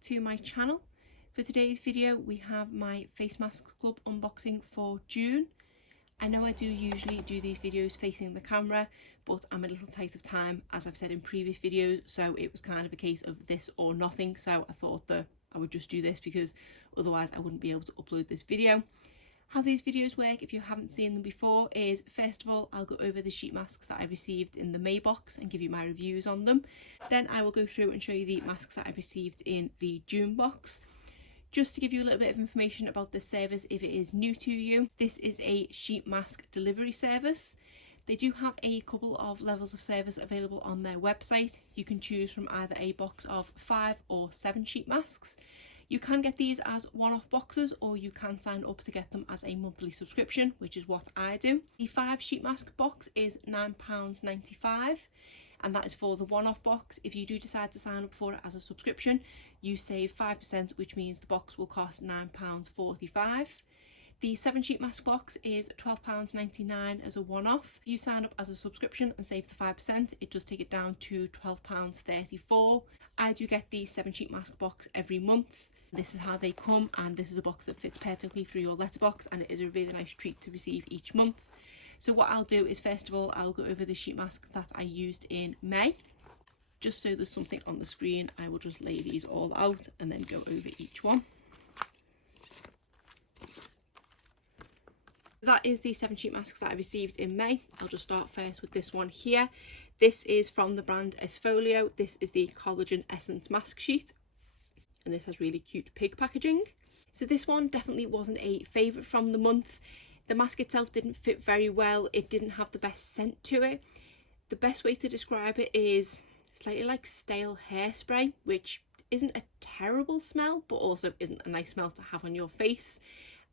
back to my channel. For today's video we have my face mask club unboxing for June. I know I do usually do these videos facing the camera, but I'm a little tight of time, as I've said in previous videos, so it was kind of a case of this or nothing. So I thought that I would just do this because otherwise I wouldn't be able to upload this video. How these videos work, if you haven't seen them before, is first of all I'll go over the sheet masks that I received in the May box and give you my reviews on them. Then I will go through and show you the masks that I've received in the June box. Just to give you a little bit of information about this service if it is new to you, this is a sheet mask delivery service. They do have a couple of levels of service available on their website. You can choose from either a box of 5 or 7 sheet masks. You can get these as one-off boxes, or you can sign up to get them as a monthly subscription, which is what I do. The 5 sheet mask box is £9.95, and that is for the one-off box. If you do decide to sign up for it as a subscription, you save 5%, which means the box will cost £9.45. The 7 sheet mask box is £12.99 as a one-off. If you sign up as a subscription and save the 5%, it does take it down to £12.34. I do get the 7 sheet mask box every month. This is how they come, and this is a box that fits perfectly through your letterbox, and it is a really nice treat to receive each month. So what I'll do is, first of all, I'll go over the sheet mask that I used in May. Just so there's something on the screen, I will just lay these all out and then go over each one. That is the 7 sheet masks that I received in May. I'll just start first with this one here. This is from the brand Esfolio. This is the Collagen Essence Mask Sheet, and this has really cute pig packaging. So this one definitely wasn't a favourite from the month. The mask itself didn't fit very well. It didn't have the best scent to it. The best way to describe it is slightly like stale hairspray, which isn't a terrible smell, but also isn't a nice smell to have on your face.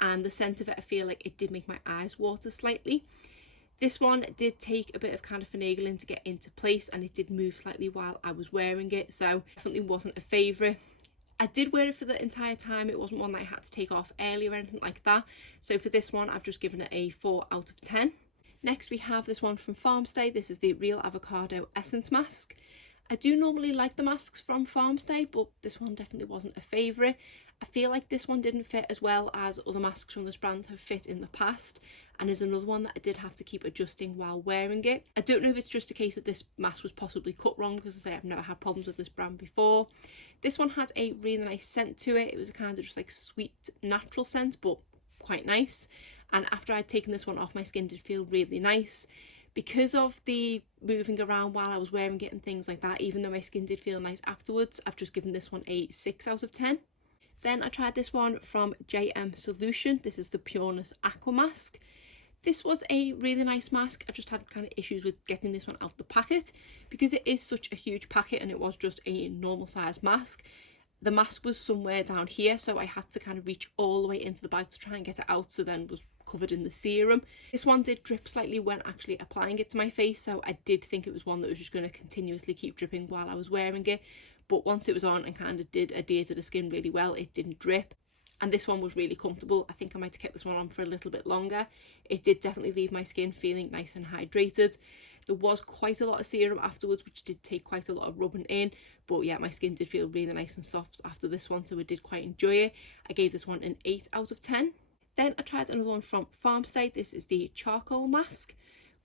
And the scent of it, I feel like it did make my eyes water slightly. This one did take a bit of kind of finagling to get into place, and it did move slightly while I was wearing it, so definitely wasn't a favourite. I did wear it for the entire time. It wasn't one that I had to take off early or anything like that. So for this one, I've just given it a 4 out of 10. Next, we have this one from Farmstay. This is the Real Avocado Essence Mask. I do normally like the masks from Farmstay, but this one definitely wasn't a favourite. I feel like this one didn't fit as well as other masks from this brand have fit in the past, and is another one that I did have to keep adjusting while wearing it. I don't know if it's just a case that this mask was possibly cut wrong, because I say I've never had problems with this brand before. This one had a really nice scent to it. It was a kind of just like sweet natural scent, but quite nice. And after I'd taken this one off, my skin did feel really nice. Because of the moving around while I was wearing it and things like that, even though my skin did feel nice afterwards, I've just given this one a 6 out of 10. Then I tried this one from JM Solution. This is the Pureness Aqua Mask. This was a really nice mask. I just had kind of issues with getting this one out the packet because it is such a huge packet and it was just a normal size mask. The mask was somewhere down here, so I had to kind of reach all the way into the bag to try and get it out, so then was covered in the serum. This one did drip slightly when actually applying it to my face, so I did think it was one that was just going to continuously keep dripping while I was wearing it. But once it was on and kind of did adhere to the skin really well, it didn't drip. And this one was really comfortable. I think I might have kept this one on for a little bit longer. It did definitely leave my skin feeling nice and hydrated. There was quite a lot of serum afterwards, which did take quite a lot of rubbing in. But yeah, my skin did feel really nice and soft after this one, so I did quite enjoy it. I gave this one an 8 out of 10. Then I tried another one from Farmstay. This is the Charcoal Mask.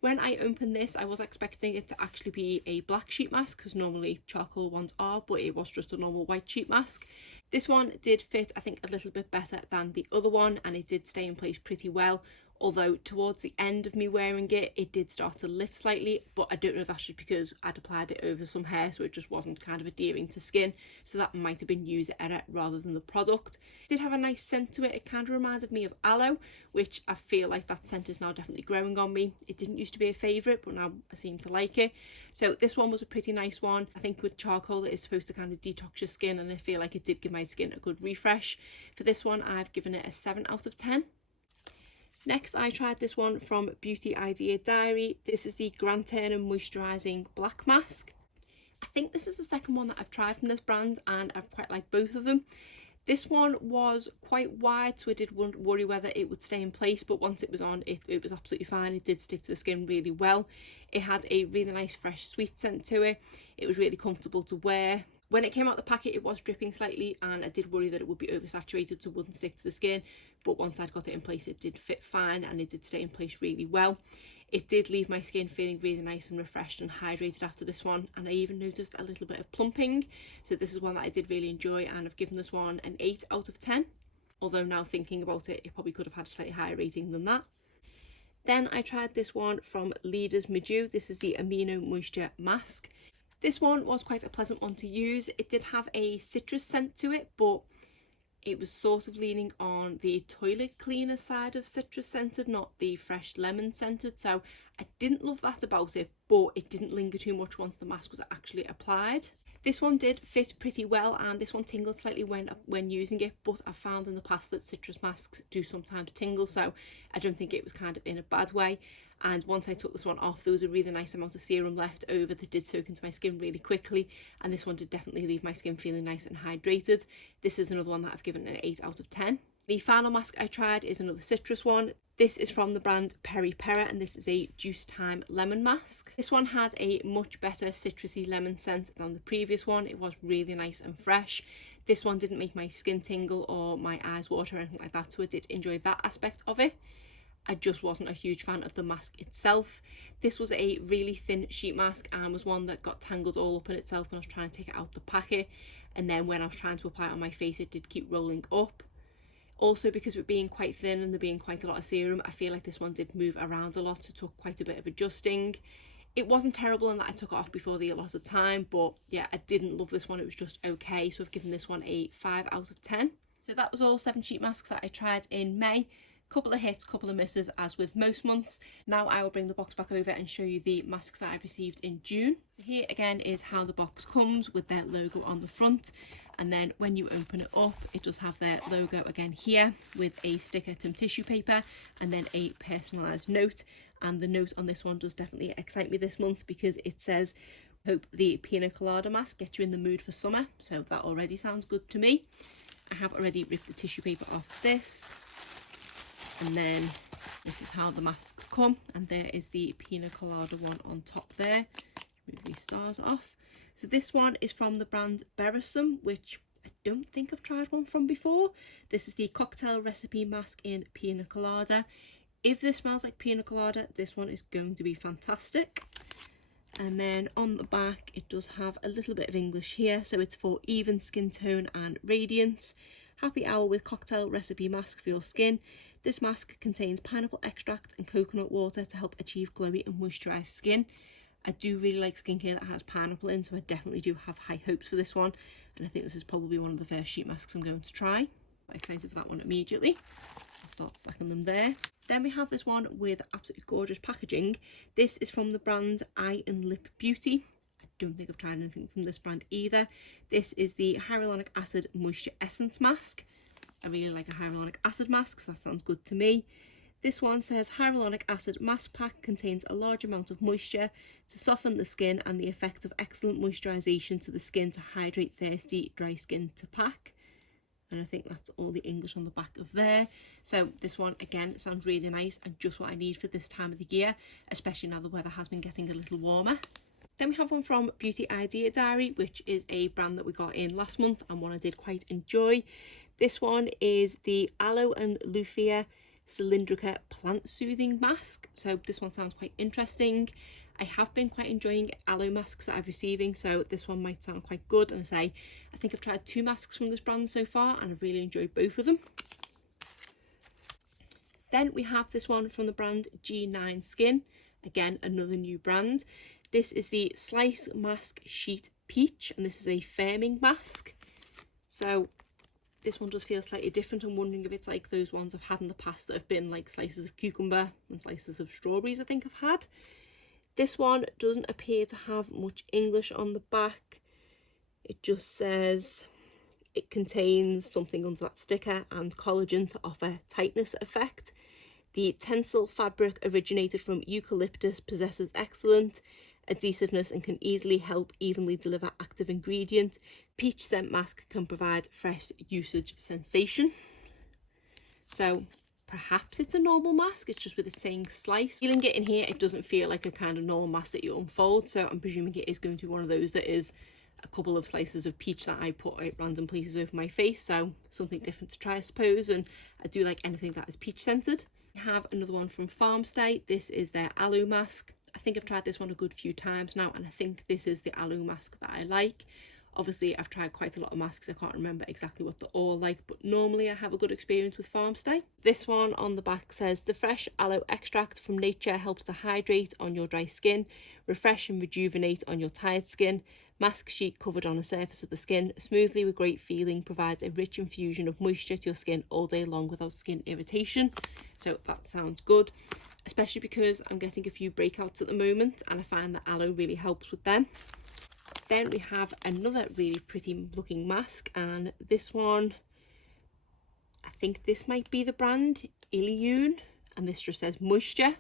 When I opened this, I was expecting it to actually be a black sheet mask, because normally charcoal ones are, but it was just a normal white sheet mask. This one did fit, I think, a little bit better than the other one, and it did stay in place pretty well. Although towards the end of me wearing it, it did start to lift slightly, but I don't know if that's just because I'd applied it over some hair, so it just wasn't kind of adhering to skin. So that might have been user error rather than the product. It did have a nice scent to it. It kind of reminded me of aloe, which I feel like that scent is now definitely growing on me. It didn't used to be a favourite, but now I seem to like it. So this one was a pretty nice one. I think with charcoal, it is supposed to kind of detox your skin, and I feel like it did give my skin a good refresh. For this one, I've given it a 7 out of 10. Next, I tried this one from Beauty Idea Diary. This is the Grand Turner Moisturising Black Mask. I think this is the second one that I've tried from this brand, and I've quite liked both of them. This one was quite wide, so I did worry whether it would stay in place, but once it was on, it was absolutely fine. It did stick to the skin really well. It had a really nice fresh sweet scent to it. It was really comfortable to wear. When it came out the packet, it was dripping slightly, and I did worry that it would be oversaturated so it wouldn't stick to the skin, but once I'd got it in place, it did fit fine and it did stay in place really well. It did leave my skin feeling really nice and refreshed and hydrated after this one, and I even noticed a little bit of plumping, so this is one that I did really enjoy, and I've given this one an 8 out of 10, although now thinking about it, it probably could have had a slightly higher rating than that. Then I tried this one from Leaders Medew. This is the Amino Moisture Mask. This one was quite a pleasant one to use. It did have a citrus scent to it, but it was sort of leaning on the toilet cleaner side of citrus scented, not the fresh lemon scented. So I didn't love that about it, but it didn't linger too much once the mask was actually applied. This one did fit pretty well, and this one tingled slightly when using it, but I've found in the past that citrus masks do sometimes tingle, so I don't think it was kind of in a bad way. And once I took this one off, there was a really nice amount of serum left over that did soak into my skin really quickly, and this one did definitely leave my skin feeling nice and hydrated. This is another one that I've given an 8 out of 10. The final mask I tried is another citrus one. This is from the brand Peri Pera, and this is a Juice Time Lemon Mask. This one had a much better citrusy lemon scent than the previous one. It was really nice and fresh. This one didn't make my skin tingle or my eyes water or anything like that, so I did enjoy that aspect of it. I just wasn't a huge fan of the mask itself. This was a really thin sheet mask and was one that got tangled all up in itself when I was trying to take it out the packet, and then when I was trying to apply it on my face, it did keep rolling up. Also, because of it being quite thin and there being quite a lot of serum, I feel like this one did move around a lot, so it took quite a bit of adjusting. It wasn't terrible in that I took it off before the allotted time, but yeah, I didn't love this one. It was just okay, so I've given this one a 5 out of 10. So that was all 7 sheet masks that I tried in May. Couple of hits, couple of misses, as with most months. Now I will bring the box back over and show you the masks that I've received in June. Here again is how the box comes, with their logo on the front, and then when you open it up, it does have their logo again here with a sticker, some tissue paper, and then a personalised note. And the note on this one does definitely excite me this month, because it says, "Hope the pina colada mask gets you in the mood for summer." So that already sounds good to me. I have already ripped the tissue paper off this. And then this is how the masks come, and there is the pina colada one on top there. Move these stars off. So this one is from the brand Beresum, which I don't think I've tried one from before. This is the cocktail recipe mask in pina colada. If this smells like pina colada, this one is going to be fantastic. And then on the back, it does have a little bit of English here, so it's for even skin tone and radiance. Happy hour with cocktail recipe mask for your skin. This mask contains pineapple extract and coconut water to help achieve glowy and moisturised skin. I do really like skincare that has pineapple in, so I definitely do have high hopes for this one, and I think this is probably one of the first sheet masks I'm going to try. I'm excited for that one immediately. I'll start stacking them there. Then we have this one with absolutely gorgeous packaging. This is from the brand Eye and Lip Beauty. I don't think I've tried anything from this brand either. This is the Hyaluronic Acid Moisture Essence Mask. I really like a hyaluronic acid mask, so that sounds good to me. This one says hyaluronic acid mask pack contains a large amount of moisture to soften the skin and the effect of excellent moisturisation to the skin to hydrate thirsty, dry skin to pack. And I think that's all the English on the back of there. So this one, again, sounds really nice and just what I need for this time of the year, especially now the weather has been getting a little warmer. Then we have one from Beauty Idea Diary, which is a brand that we got in last month and one I did quite enjoy. This one is the Aloe and Lufia Cylindrica Plant Soothing Mask. So this one sounds quite interesting. I have been quite enjoying aloe masks that I'm receiving, so this one might sound quite good. And I think I've tried 2 masks from this brand so far and I've really enjoyed both of them. Then we have this one from the brand G9 Skin. Again, another new brand. This is the Slice Mask Sheet Peach, and this is a firming mask. So this one does feel slightly different. I'm wondering if it's like those ones I've had in the past that have been like slices of cucumber and slices of strawberries, I think I've had. This one doesn't appear to have much English on the back. It just says it contains something under that sticker and collagen to offer tightness effect. The tensile fabric originated from eucalyptus possesses excellent adhesiveness and can easily help evenly deliver active ingredient. Peach scent mask can provide fresh usage sensation. So perhaps it's a normal mask, it's just with it saying slice. Feeling it in here, it doesn't feel like a kind of normal mask that you unfold, so I'm presuming it is going to be one of those that is a couple of slices of peach that I put at random places over my face, so something different to try, I suppose, and I do like anything that is peach scented. I have another one from Farmstay. This is their aloe mask. I think I've tried this one a good few times now, and I think this is the aloe mask that I like. Obviously, I've tried quite a lot of masks. I can't remember exactly what they're all like, but normally I have a good experience with Farmstay. This one on the back says, the fresh aloe extract from nature helps to hydrate on your dry skin, refresh and rejuvenate on your tired skin. Mask sheet covered on the surface of the skin, smoothly with great feeling, provides a rich infusion of moisture to your skin all day long without skin irritation. So that sounds good, especially because I'm getting a few breakouts at the moment and I find that aloe really helps with them. Then we have another really pretty looking mask, and this one, I think this might be the brand Iliune, and this just says moisture.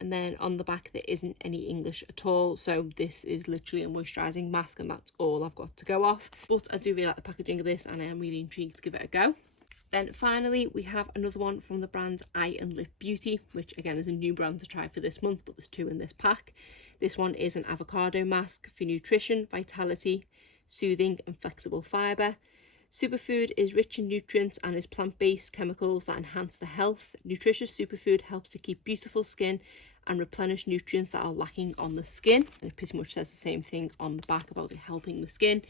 And then on the back there isn't any English at all, so this is literally a moisturising mask and that's all I've got to go off. But I do really like the packaging of this and I am really intrigued to give it a go. Then finally we have another one from the brand Eye and Lip Beauty, which again is a new brand to try for this month, but there's 2 in this pack. This one is an avocado mask for nutrition, vitality, soothing and flexible fibre. Superfood is rich in nutrients and is plant-based chemicals that enhance the health. Nutritious superfood helps to keep beautiful skin and replenish nutrients that are lacking on the skin. And it pretty much says the same thing on the back about it helping the skin.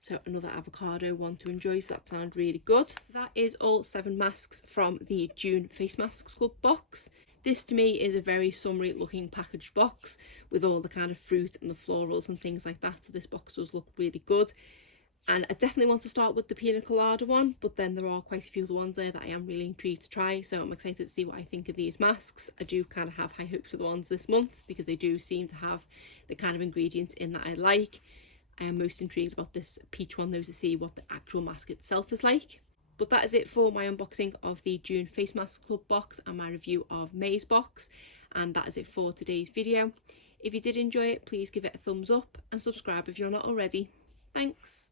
So another avocado one to enjoy, so that sounds really good. That is all 7 masks from the June Face Masks Club box. This to me is a very summery looking packaged box with all the kind of fruit and the florals and things like that. So this box does look really good. And I definitely want to start with the pina colada one, but then there are quite a few other ones there that I am really intrigued to try, so I'm excited to see what I think of these masks. I do kind of have high hopes for the ones this month because they do seem to have the kind of ingredients in that I like. I am most intrigued about this peach one though, to see what the actual mask itself is like. But that is it for my unboxing of the June Face Mask Club box and my review of May's box, and that is it for today's video. If you did enjoy it, please give it a thumbs up and subscribe if you're not already. Thanks.